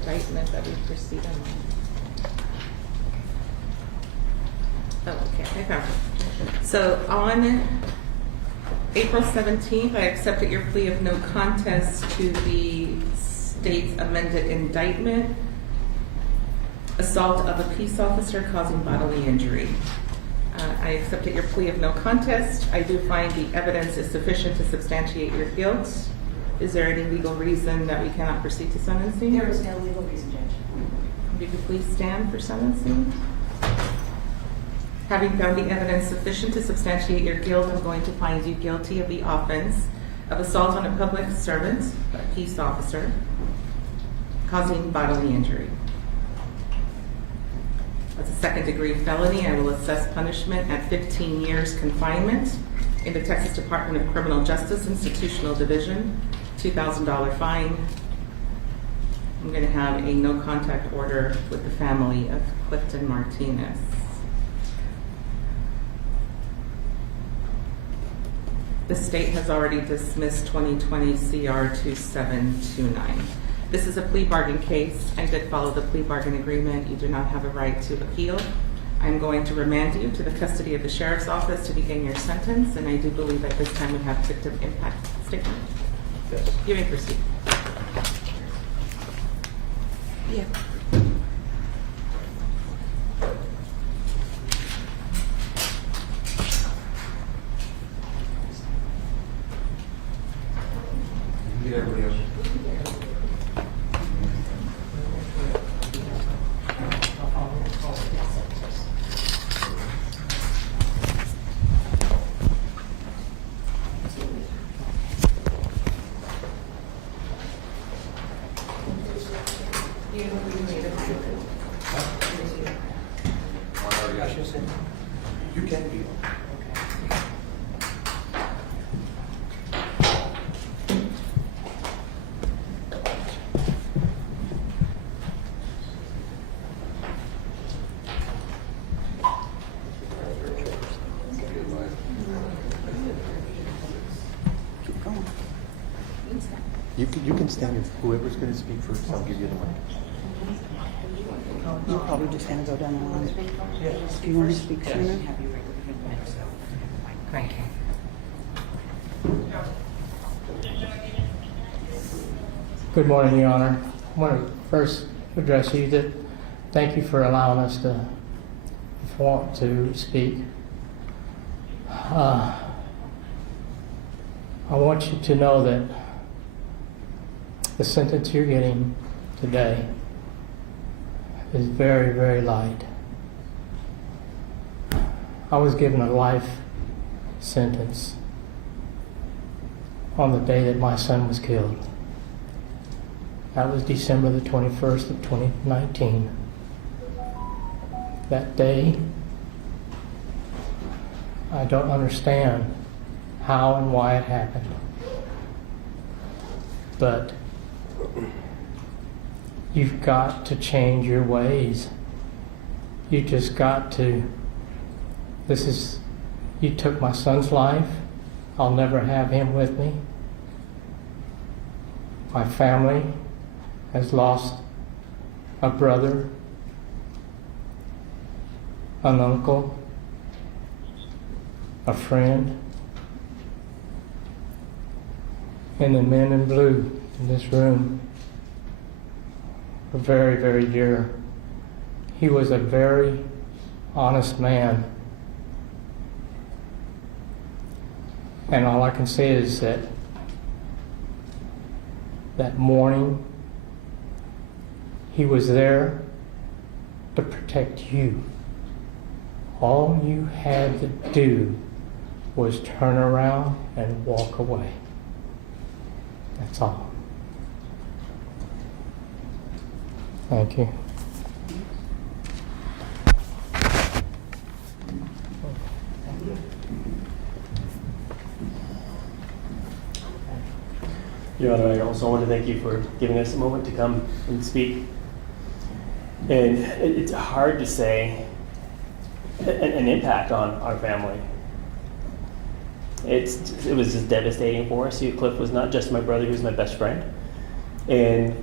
indictment that we proceed on? Oh, okay, I found it. So on April 17th, I accepted your plea of no contest to the state's amended indictment, assault of a peace officer causing bodily injury. I accepted your plea of no contest. I do find the evidence is sufficient to substantiate your guilt. Is there any legal reason that we cannot proceed to sentencing? There is no legal reason, Judge. Would you please stand for sentencing? Having found the evidence sufficient to substantiate your guilt, I'm going to find you guilty of the offense of assault on a public servant, a peace officer, causing bodily injury. As a second-degree felony, I will assess punishment at 15 years confinement in the Texas Department of Criminal Justice Institutional Division, $2,000 fine. I'm going to have a no-contact order with the family of Clifton Martinez. The state has already dismissed 2020 CR 2729. This is a plea bargain case. I did follow the plea bargain agreement. You do not have a right to appeal. I'm going to remand you to the custody of the sheriff's office to begin your sentence, and I do believe at this time we have victim impact statement. Yes. You may proceed. Yeah. Everybody else. You can be. Keep going. You can stand if whoever's going to speak first, I'll give you the mic. You're probably just going to go down the line. Do you want to speak sooner? Right. Good morning, Your Honor. I want to first address you that thank you for allowing us to speak. I want you to know that the sentence you're getting today is very, very light. I was given a life sentence on the day that my son was killed. That was December the 21st of 2019. That day, I don't understand how and why it happened. But you've got to change your ways. You just got to. You took my son's life. I'll never have him with me. My family has lost a brother, an uncle, a friend, and the men in blue in this room are very, very dear. He was a very honest man. And all I can say is that morning, he was there to protect you. All you had to do was turn around and walk away. That's all. Thank you. Your Honor, I also want to thank you for giving us a moment to come and speak. And it's hard to say an impact on our family. It was just devastating for us. Cliff was not just my brother, he was my best friend. And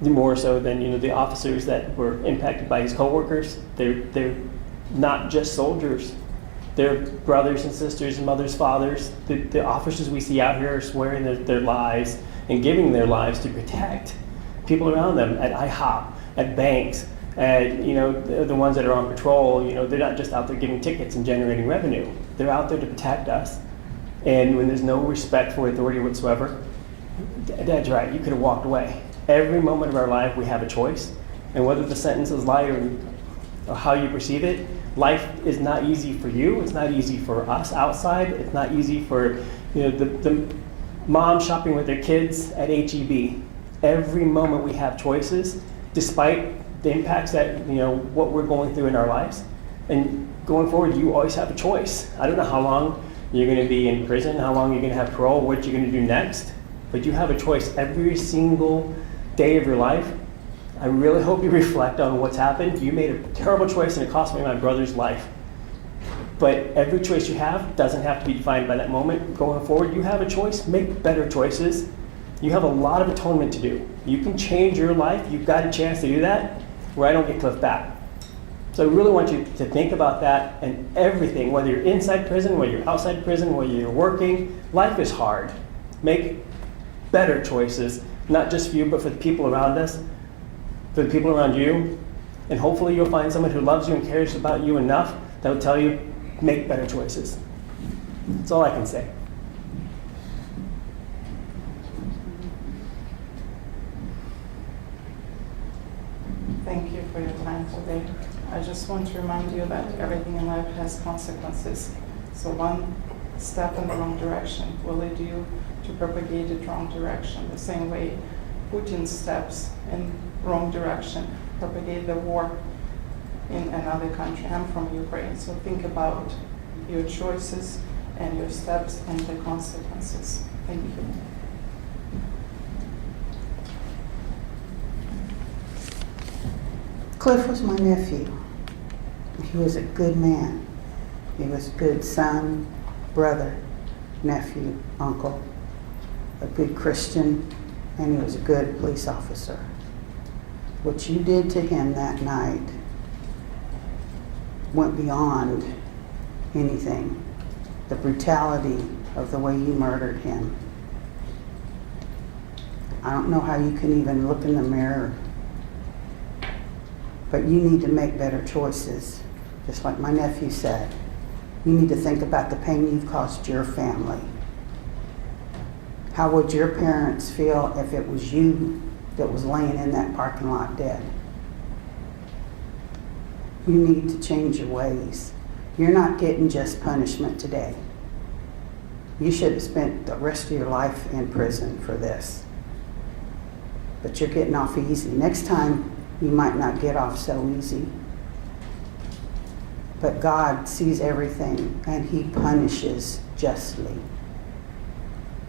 more so than the officers that were impacted by his coworkers. They're not just soldiers. They're brothers and sisters, mothers, fathers. The officers we see out here are swearing their lives and giving their lives to protect people around them at IHOP, at banks, at the ones that are on patrol. They're not just out there giving tickets and generating revenue. They're out there to protect us. And when there's no respect for authority whatsoever, Dad's right. You could have walked away. Every moment of our life, we have a choice, and whether the sentence is light or how you perceive it, life is not easy for you. It's not easy for us outside. It's not easy for the mom shopping with their kids at HEB. Every moment we have choices, despite the impacts that what we're going through in our lives. And going forward, you always have a choice. I don't know how long you're going to be in prison, how long you're going to have parole, what you're going to do next, but you have a choice every single day of your life. I really hope you reflect on what's happened. You made a terrible choice and it cost me my brother's life. But every choice you have doesn't have to be defined by that moment. Going forward, you have a choice. Make better choices. You have a lot of atonement to do. You can change your life. You've got a chance to do that where I don't get clipped back. So I really want you to think about that and everything, whether you're inside prison, whether you're outside prison, whether you're working. Life is hard. Make better choices, not just for you, but for the people around us, for the people around you. And hopefully you'll find someone who loves you and cares about you enough that will tell you, make better choices. That's all I can say. Thank you for your time today. I just want to remind you that everything in life has consequences. So one step in the wrong direction will lead you to propagate the wrong direction. The same way Putin's steps in wrong direction propagate the war in another country. I'm from Ukraine, so think about your choices and your steps and the consequences. Thank you. Cliff was my nephew. He was a good man. He was a good son, brother, nephew, uncle, a good Christian, and he was a good police officer. What you did to him that night went beyond anything. The brutality of the way you murdered him. I don't know how you can even look in the mirror, but you need to make better choices. Just like my nephew said, you need to think about the pain you've caused your family. How would your parents feel if it was you that was laying in that parking lot dead? You need to change your ways. You're not getting just punishment today. You should have spent the rest of your life in prison for this. But you're getting off easy. Next time, you might not get off so easy. But God sees everything and He punishes justly.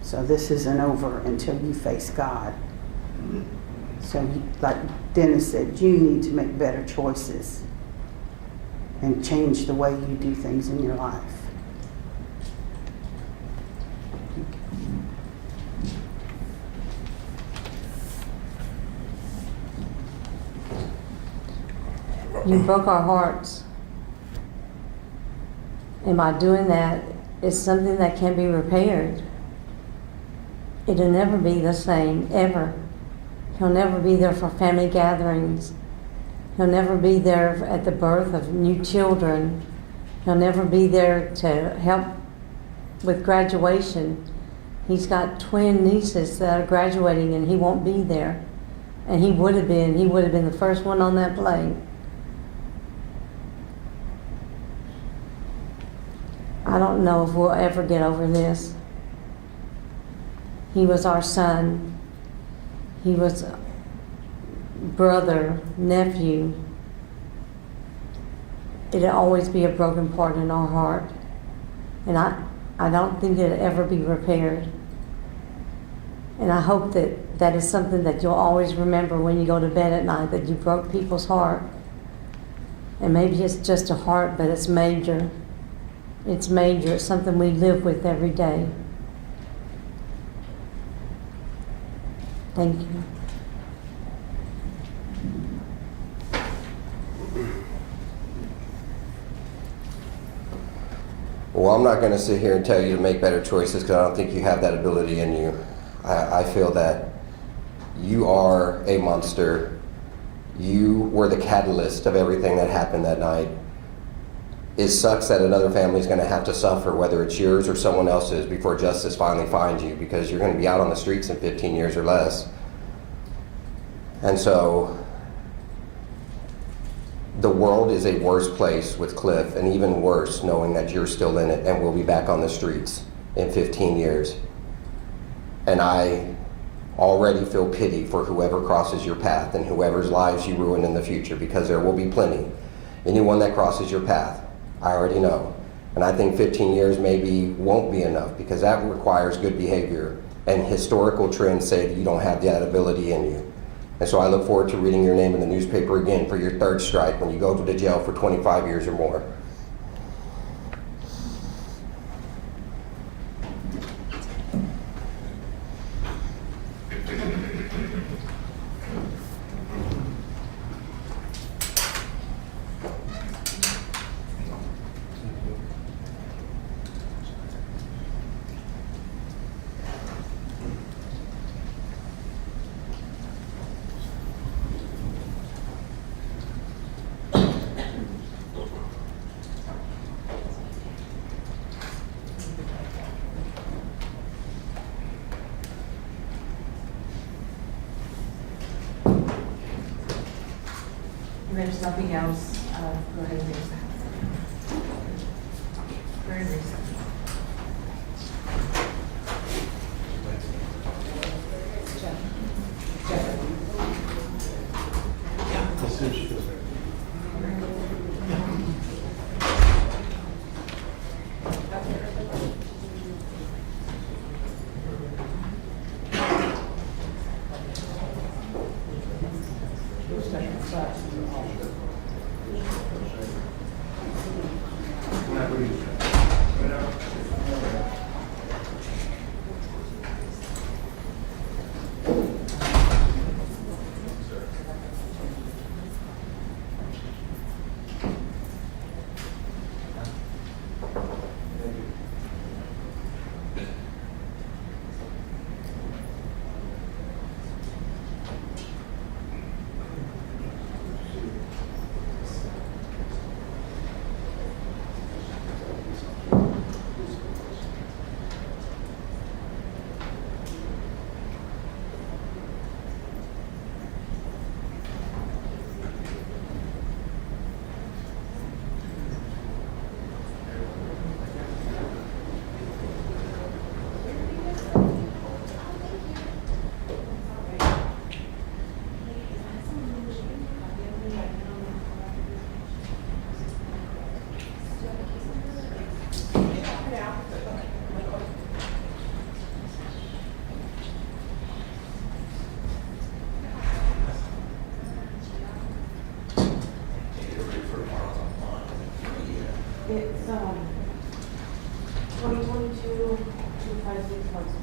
So this isn't over until you face God. So like Dennis said, you need to make better choices and change the way you do things in your life. You broke our hearts. And by doing that, it's something that can be repaired. It'll never be the same, ever. He'll never be there for family gatherings. He'll never be there at the birth of new children. He'll never be there to help with graduation. He's got twin nieces that are graduating and he won't be there. And he would have been the first one on that plane. I don't know if we'll ever get over this. He was our son. He was brother, nephew. It'll always be a broken part in our heart. And I don't think it'll ever be repaired. And I hope that that is something that you'll always remember when you go to bed at night, that you broke people's heart. And maybe it's just a heart, but it's major. It's major. It's something we live with every day. Thank you. Well, I'm not going to sit here and tell you to make better choices because I don't think you have that ability in you. I feel that you are a monster. You were the catalyst of everything that happened that night. It sucks that another family's going to have to suffer, whether it's yours or someone else's, before justice finally finds you, because you're going to be out on the streets in 15 years or less. And so the world is a worse place with Cliff, and even worse knowing that you're still in it and will be back on the streets in 15 years. And I already feel pity for whoever crosses your path and whoever's lives you ruin in the future, because there will be plenty. Anyone that crosses your path, I already know. And I think 15 years maybe won't be enough, because that requires good behavior, and historical trends say that you don't have that ability in you. And so I look forward to reading your name in the newspaper again for your third strike when you go to the jail for 25 years or more. There's nothing else. Go ahead and raise that. Very recent. It's 2022-256